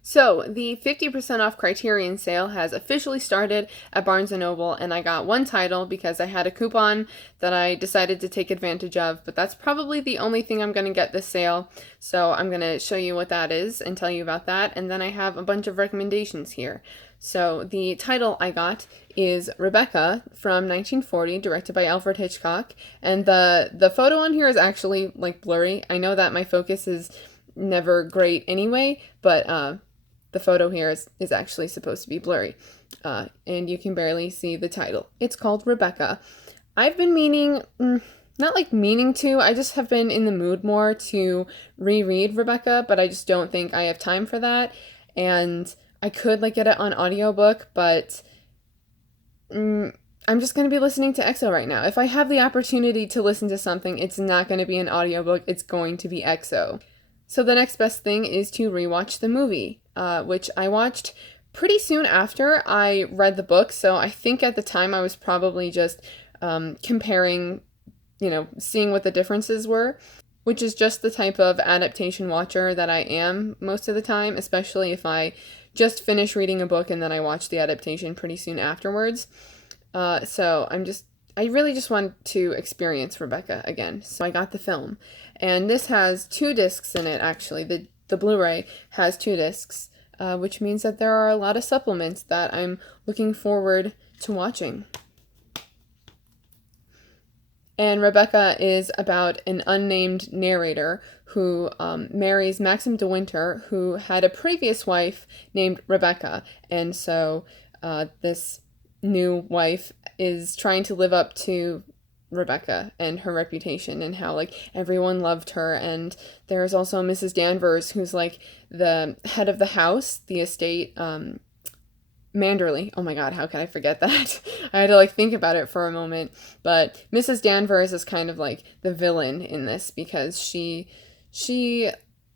So, the 50% off Criterion sale has officially started at Barnes & Noble, and I got one title because I had a coupon that I decided to take advantage of, but that's probably the only thing I'm going to get this sale, so I'm going to show you what that is and tell you about that, and then I have a bunch of recommendations here. So, the title I got is Rebecca from 1940, directed by Alfred Hitchcock, and the photo on here is actually, like, blurry. I know that my focus is never great anyway, but the photo here is actually supposed to be blurry, and you can barely see the title. It's called Rebecca. I've been meaning, not like meaning to, I just have been in the mood more to reread Rebecca, but I just don't think I have time for that, and I could like get it on audiobook, but I'm just going to be listening to EXO right now. If I have the opportunity to listen to something, it's not going to be an audiobook, it's going to be EXO. So the next best thing is to rewatch the movie, which I watched pretty soon after I read the book, so I think at the time I was probably just comparing, seeing what the differences were, which is just the type of adaptation watcher that I am most of the time, especially if I just finish reading a book and then I watch the adaptation pretty soon afterwards. So I really just want to experience Rebecca again, so I got the film. And this has 2 discs in it, actually. The Blu-ray has 2 discs, which means that there are a lot of supplements that I'm looking forward to watching. And Rebecca is about an unnamed narrator who marries Maxim de Winter, who had a previous wife named Rebecca. And so this new wife is trying to live up to Rebecca and her reputation and how like everyone loved her. And there's also Mrs. Danvers, who's like the head of the house, the estate, Manderley. Oh my god, how can I forget that? I had to like think about it for a moment. But Mrs. Danvers is kind of like the villain in this because she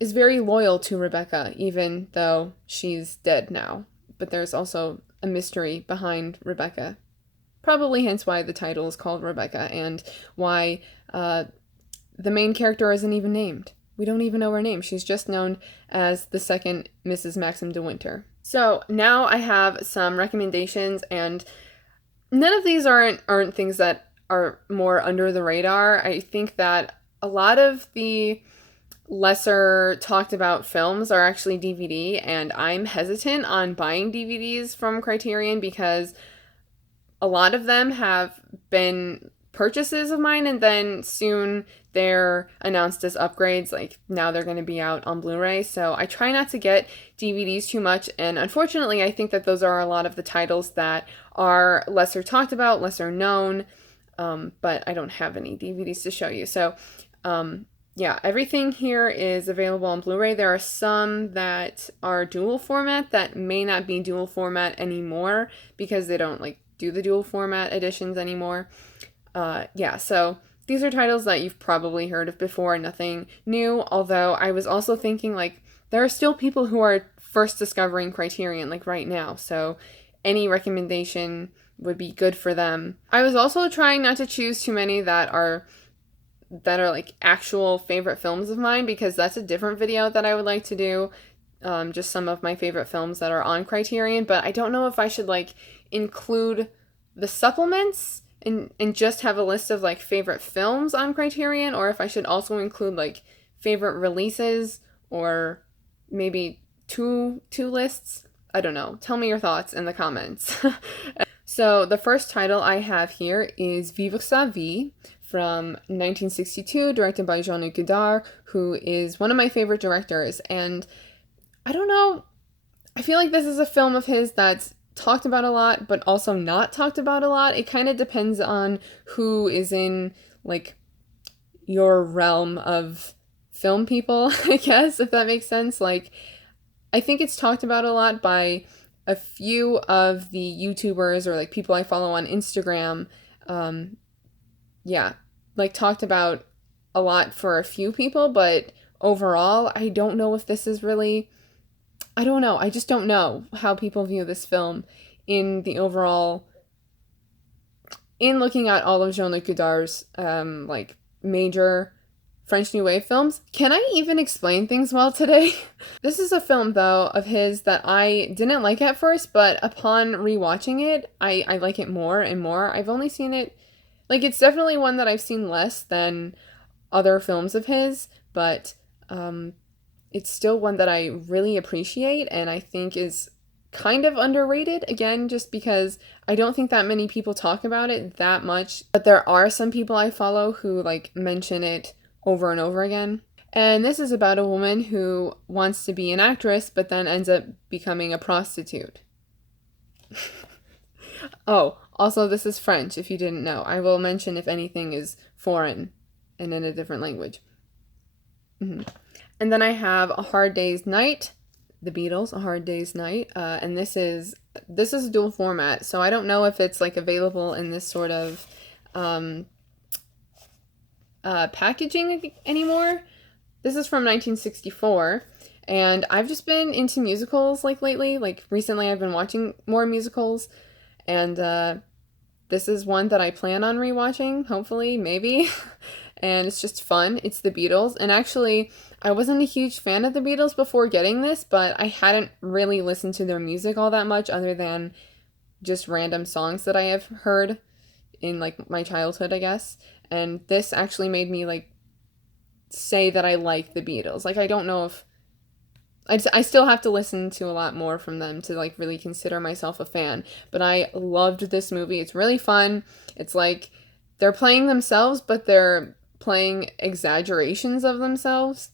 is very loyal to Rebecca even though she's dead now. But there's also a mystery behind Rebecca. Probably hence why the title is called Rebecca and why the main character isn't even named. We don't even know her name. She's just known as the second Mrs. Maxim de Winter. So now I have some recommendations, and none of these aren't things that are more under the radar. I think that a lot of the lesser talked about films are actually DVD, and I'm hesitant on buying DVDs from Criterion because a lot of them have been purchases of mine and then soon they're announced as upgrades, like now they're going to be out on Blu-ray, so I try not to get DVDs too much, and unfortunately I think that those are a lot of the titles that are lesser talked about, lesser known, but I don't have any DVDs to show you, so yeah, everything here is available on Blu-ray. There are some that are dual format that may not be dual format anymore because they don't like do the dual format editions anymore. Yeah, so these are titles that you've probably heard of before, nothing new, although I was also thinking, like, there are still people who are first discovering Criterion, like, right now, so any recommendation would be good for them. I was also trying not to choose too many that are like actual favorite films of mine, because that's a different video that I would like to do, just some of my favorite films that are on Criterion, but I don't know if I should like include the supplements and just have a list of like favorite films on Criterion, or if I should also include like favorite releases or maybe two lists. I don't know. Tell me your thoughts in the comments. So the first title I have here is Vivre sa vie from 1962, directed by Jean-Luc Godard, who is one of my favorite directors. And I don't know, I feel like this is a film of his that's talked about a lot, but also not talked about a lot. It kind of depends on who is in, like, your realm of film people, I guess, if that makes sense. Like, I think it's talked about a lot by a few of the YouTubers or, like, people I follow on Instagram. Yeah, like, talked about a lot for a few people, but overall, I don't know if this is really... I don't know. I just don't know how people view this film in the overall, in looking at all of Jean-Luc Godard's, like, major French New Wave films. Can I even explain things well today? This is a film, though, of his that I didn't like at first, but upon rewatching it, I like it more and more. I've only seen it, like, it's definitely one that I've seen less than other films of his, but it's still one that I really appreciate and I think is kind of underrated, again, just because I don't think that many people talk about it that much, but there are some people I follow who, like, mention it over and over again. And this is about a woman who wants to be an actress, but then ends up becoming a prostitute. Oh, also, this is French, if you didn't know. I will mention if anything is foreign and in a different language. And then I have A Hard Day's Night, The Beatles, A Hard Day's Night, and this is a dual format, so I don't know if it's, like, available in this sort of packaging anymore. This is from 1964, and I've just been into musicals, like, lately. Like, recently I've been watching more musicals, and this is one that I plan on rewatching, hopefully, maybe. And it's just fun. It's the Beatles, and actually, I wasn't a huge fan of the Beatles before getting this, but I hadn't really listened to their music all that much other than just random songs that I have heard in, like, my childhood, I guess. And this actually made me, like, say that I like the Beatles. Like, I don't know if... I still have to listen to a lot more from them to, like, really consider myself a fan. But I loved this movie. It's really fun. It's like they're playing themselves, but they're playing exaggerations of themselves.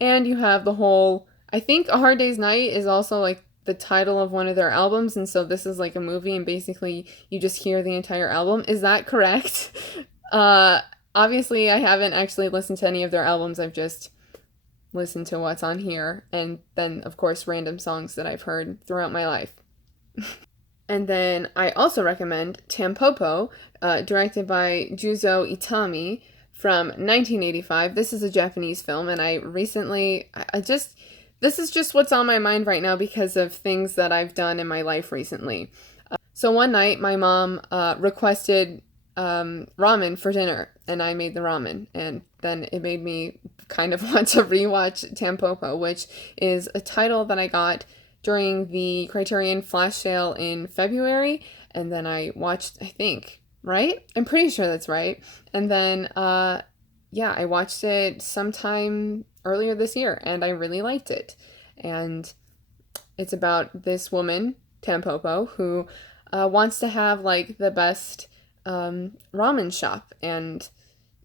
And you have the whole... I think A Hard Day's Night is also, like, the title of one of their albums, and so this is, like, a movie, and basically you just hear the entire album. Is that correct? Obviously, I haven't actually listened to any of their albums. I've just listened to what's on here, and then, of course, random songs that I've heard throughout my life. And then I also recommend Tampopo, directed by Juzo Itami, from 1985. This is a Japanese film, and this is just what's on my mind right now because of things that I've done in my life recently. So one night, my mom requested ramen for dinner, and I made the ramen, and then it made me kind of want to rewatch Tampopo, which is a title that I got during the Criterion flash sale in February, and then I watched, I think, right? I'm pretty sure that's right. And then, I watched it sometime earlier this year, and I really liked it. And it's about this woman, Tampopo, who wants to have, like, the best ramen shop. And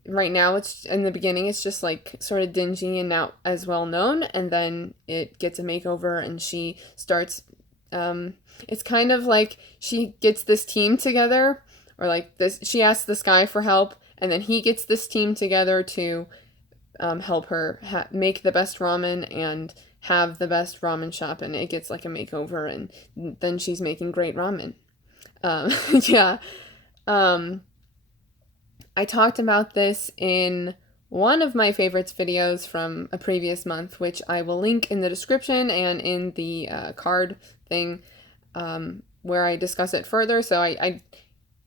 right now, it's in the beginning, it's just, like, sort of dingy and not as well known. And then it gets a makeover, and she starts... it's kind of like she gets this team together, or like this, she asks this guy for help, and then he gets this team together to help her make the best ramen and have the best ramen shop, and it gets like a makeover, and then she's making great ramen. Yeah. I talked about this in one of my favorites videos from a previous month, which I will link in the description and in the card thing where I discuss it further. So I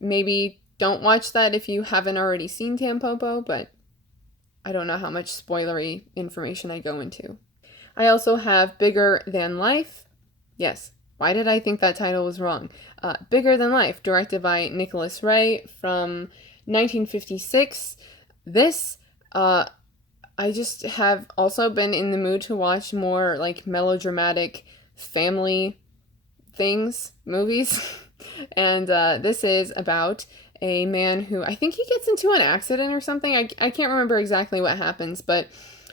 maybe don't watch that if you haven't already seen Tampopo, but I don't know how much spoilery information I go into. I also have Bigger Than Life. Yes, why did I think that title was wrong? Bigger Than Life, directed by Nicholas Ray from 1956. This, I just have also been in the mood to watch more like melodramatic family movies. And this is about a man who, I think he gets into an accident or something. I can't remember exactly what happens, but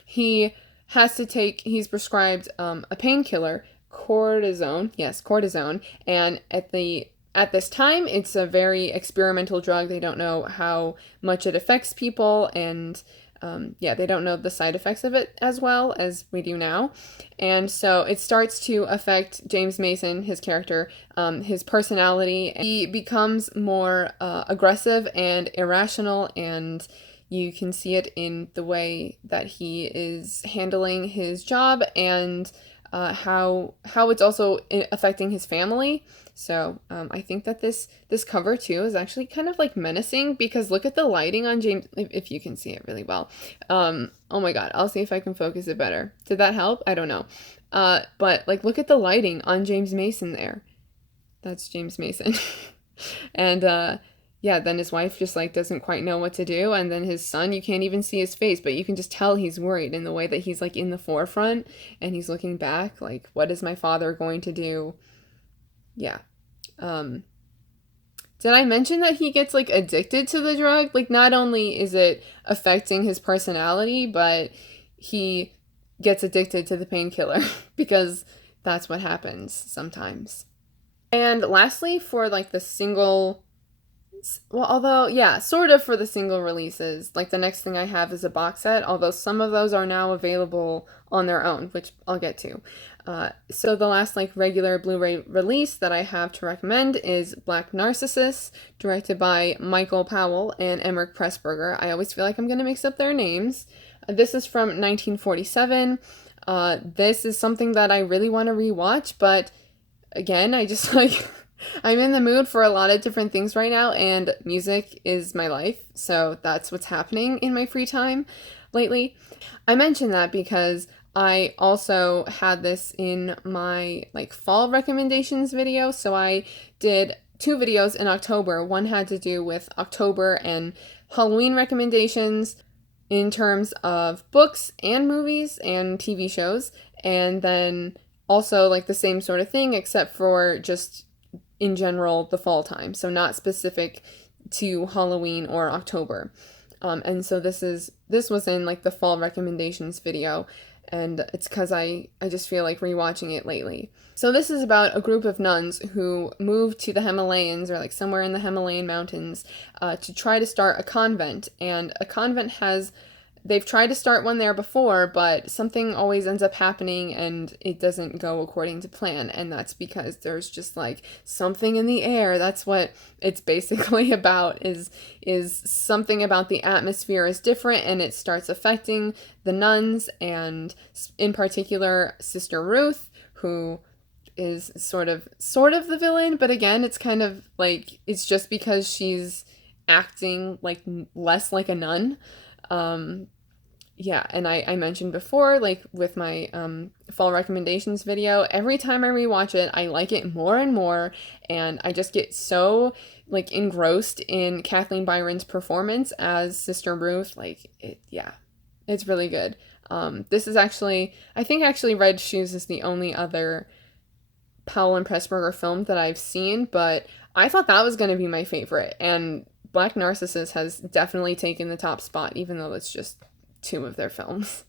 he has to he's prescribed a painkiller, cortisone. Yes, cortisone. And at this time, it's a very experimental drug. They don't know how much it affects people, and they don't know the side effects of it as well as we do now. And so it starts to affect James Mason, his character, his personality. He becomes more aggressive and irrational, and you can see it in the way that he is handling his job and how it's also affecting his family. So I think that this cover too is actually kind of like menacing, because look at the lighting on James, if you can see it really well. Oh my god, I'll see if I can focus it better. Did that help? I don't know. But like, look at the lighting on James Mason there. That's James Mason. And yeah, then his wife just like doesn't quite know what to do, and then his son, you can't even see his face, but you can just tell he's worried in the way that he's like in the forefront and he's looking back like, what is my father going to do? Yeah. Did I mention that he gets like addicted to the drug? Like, not only is it affecting his personality, but he gets addicted to the painkiller because that's what happens sometimes. And lastly, for like the single, well, although, yeah, sort of for the single releases, like the next thing I have is a box set, although some of those are now available on their own, which I'll get to. So the last like regular Blu-ray release that I have to recommend is Black Narcissus, directed by Michael Powell and Emeric Pressberger. I always feel like I'm going to mix up their names. This is from 1947. This is something that I really want to rewatch, but again, I just like... I'm in the mood for a lot of different things right now, and music is my life, so that's what's happening in my free time lately. I mention that because I also had this in my like fall recommendations video, so I did 2 videos in October. One had to do with October and Halloween recommendations in terms of books and movies and TV shows, and then also like the same sort of thing except for just in general the fall time, so not specific to Halloween or October. And so this was in like the fall recommendations video, and it's because I just feel like rewatching it lately. So this is about a group of nuns who moved to the Himalayas, or like somewhere in the Himalayan mountains, to try to start a convent. And a convent they've tried to start one there before, but something always ends up happening and it doesn't go according to plan. And that's because there's just like something in the air. That's what it's basically about, is something about the atmosphere is different, and it starts affecting the nuns, and in particular Sister Ruth, who is sort of the villain. But again, it's kind of like, it's just because she's acting like less like a nun. Yeah, and I mentioned before, like with my fall recommendations video, every time I rewatch it, I like it more and more, and I just get so like engrossed in Kathleen Byron's performance as Sister Ruth. Like, it's really good. This is actually, I think actually Red Shoes is the only other Powell and Pressberger film that I've seen, but I thought that was going to be my favorite, and Black Narcissus has definitely taken the top spot, even though it's just 2 of their films.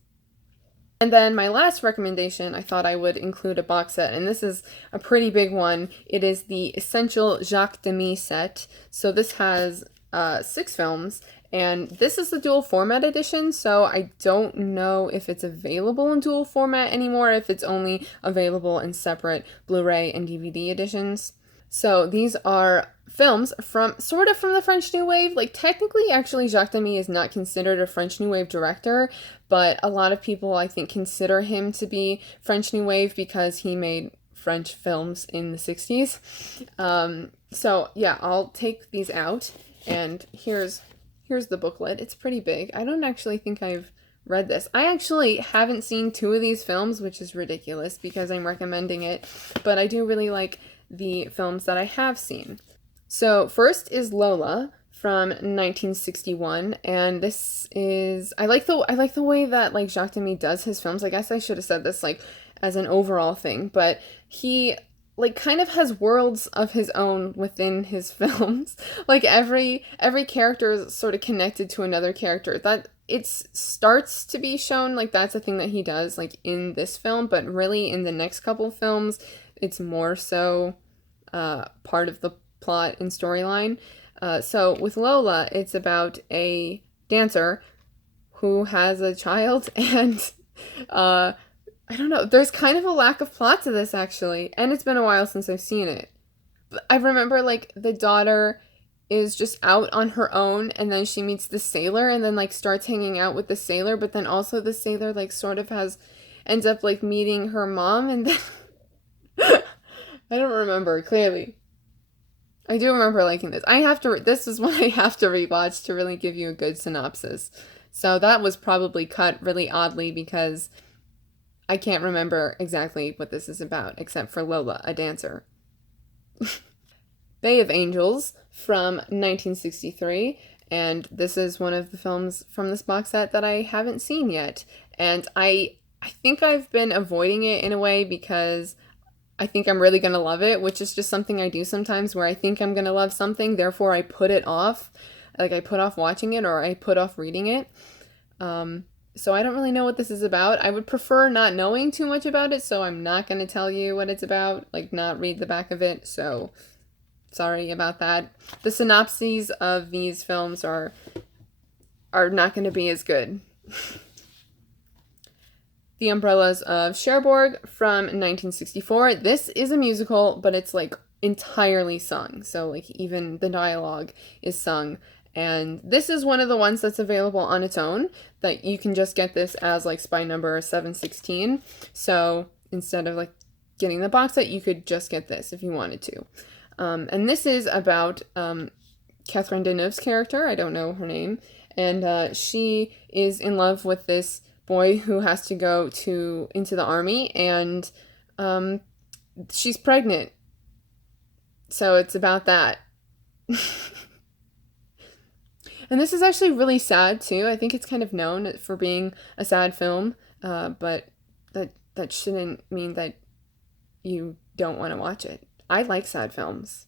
And then my last recommendation, I thought I would include a box set, and this is a pretty big one. It is the Essential Jacques Demy set. So this has 6 films, and this is the dual format edition, so I don't know if it's available in dual format anymore, if it's only available in separate Blu-ray and DVD editions. So these are films from the French New Wave. Like, technically, actually, Jacques Demy is not considered a French New Wave director, but a lot of people, I think, consider him to be French New Wave because he made French films in the 60s. So yeah, I'll take these out, and here's the booklet. It's pretty big. I don't actually think I've read this. I actually haven't seen 2 of these films, which is ridiculous because I'm recommending it, but I do really like the films that I have seen. So first is Lola from 1961, and this is, I like the way that like Jacques Demy does his films. I guess I should have said this like as an overall thing, but he like kind of has worlds of his own within his films. Like every character is sort of connected to another character. That it starts to be shown like that's a thing that he does like in this film, but really in the next couple films it's more so part of the plot and storyline. So with Lola, it's about a dancer who has a child, and I don't know, there's kind of a lack of plot to this actually, and it's been a while since I've seen it. But I remember like the daughter is just out on her own, and then she meets the sailor and then like starts hanging out with the sailor, but then also the sailor like sort of has ends up like meeting her mom, and then I don't remember clearly. I do remember liking this. This is one I have to rewatch to really give you a good synopsis. So that was probably cut really oddly because I can't remember exactly what this is about, except for Lola, a dancer. Bay of Angels from 1963, and this is one of the films from this box set that I haven't seen yet. And I think I've been avoiding it in a way because I think I'm really going to love it, which is just something I do sometimes where I think I'm going to love something, therefore I put it off. Like I put off watching it or I put off reading it. So I don't really know what this is about. I would prefer not knowing too much about it, so I'm not going to tell you what it's about, like not read the back of it, so sorry about that. The synopses of these films are not going to be as good. The Umbrellas of Cherbourg from 1964. This is a musical, but it's like entirely sung. So like even the dialogue is sung. And this is one of the ones that's available on its own, that you can just get this as like spy number 716. So instead of like getting the box set, you could just get this if you wanted to. And this is about Catherine Deneuve's character. I don't know her name. And she is in love with this boy who has to go into the army, and she's pregnant. So it's about that. And this is actually really sad too. I think it's kind of known for being a sad film, but that shouldn't mean that you don't want to watch it. I like sad films.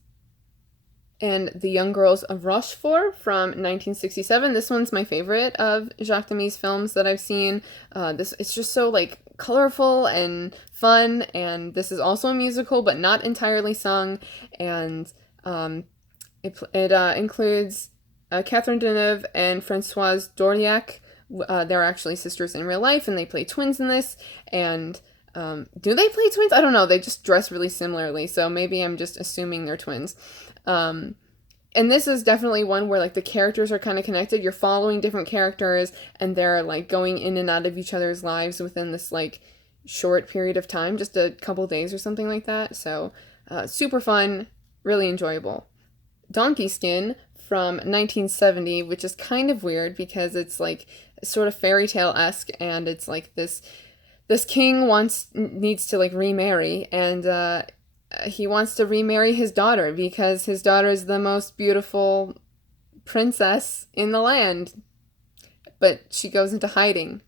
And The Young Girls of Rochefort from 1967. This one's my favorite of Jacques Demy's films that I've seen. It's just so like colorful and fun, and this is also a musical but not entirely sung, and it includes Catherine Deneuve and Françoise Dorliac. They're actually sisters in real life, and they play twins in this, and do they play twins? I don't know. They just dress really similarly, so maybe I'm just assuming they're twins. And this is definitely one where like the characters are kind of connected. You're following different characters, and they're like going in and out of each other's lives within this like short period of time, just a couple days or something like that. So super fun, really enjoyable. Donkey Skin from 1970, which is kind of weird because it's like sort of fairy tale-esque, and it's like this king needs to like remarry, and he wants to remarry his daughter because his daughter is the most beautiful princess in the land. But she goes into hiding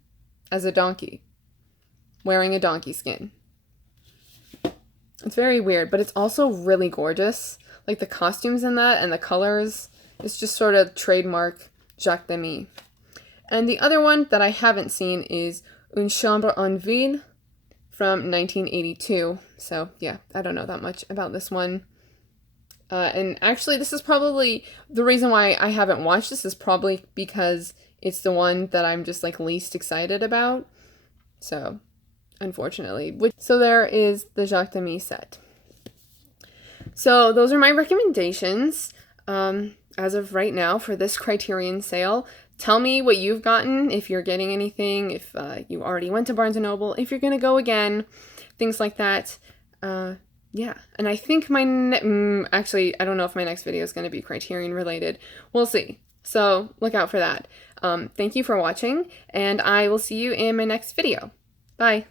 as a donkey, wearing a donkey skin. It's very weird, but it's also really gorgeous. Like the costumes in that and the colors, it's just sort of trademark Jacques Demy. And the other one that I haven't seen is Une Chambre En Ville from 1982. So yeah, I don't know that much about this one. And actually, this is probably the reason why I haven't watched this is probably because it's the one that I'm just like least excited about. So, unfortunately. So there is the Jacques Demy set. So those are my recommendations as of right now for this Criterion sale. Tell me what you've gotten, if you're getting anything, if you already went to Barnes & Noble, if you're going to go again, things like that. Yeah, and I think actually, I don't know if my next video is going to be Criterion related. We'll see. So look out for that. Thank you for watching, and I will see you in my next video. Bye.